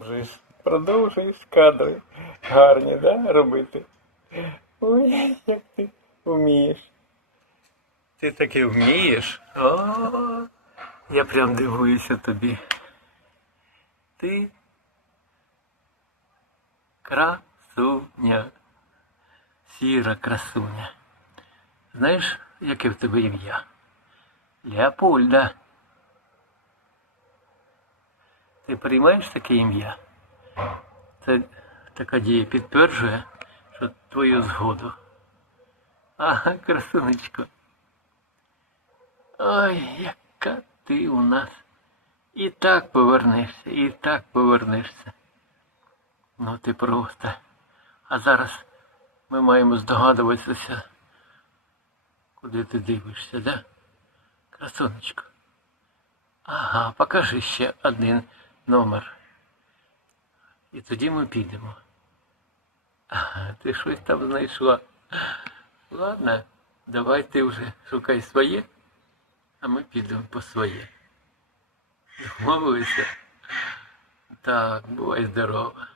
Продовжуєш, продовжуєш кадри гарні, да, робити? Ой, як ти вмієш. Ти таки вмієш? О, я прям дивуюся тобі. Ти красуня. Сіра красуня. Знаєш, яке в тебе ім'я? Леопольда. Ти приймаєш таке ім'я? Це така дія підтверджує, що твою згоду. Ага, красунечко. Ой, яка ти у нас. І так повернешся, і так повернешся. Ну ти просто. А зараз ми маємо здогадуватися, куди ти дивишся, да? Красунечко. Ага, покажи ще один номер. І тоді ми підемо. Ага, ти щось там знайшла. Ладно, давай ти вже шукай своє, а ми підемо по своє. Домовилися? Так, бувай здорова.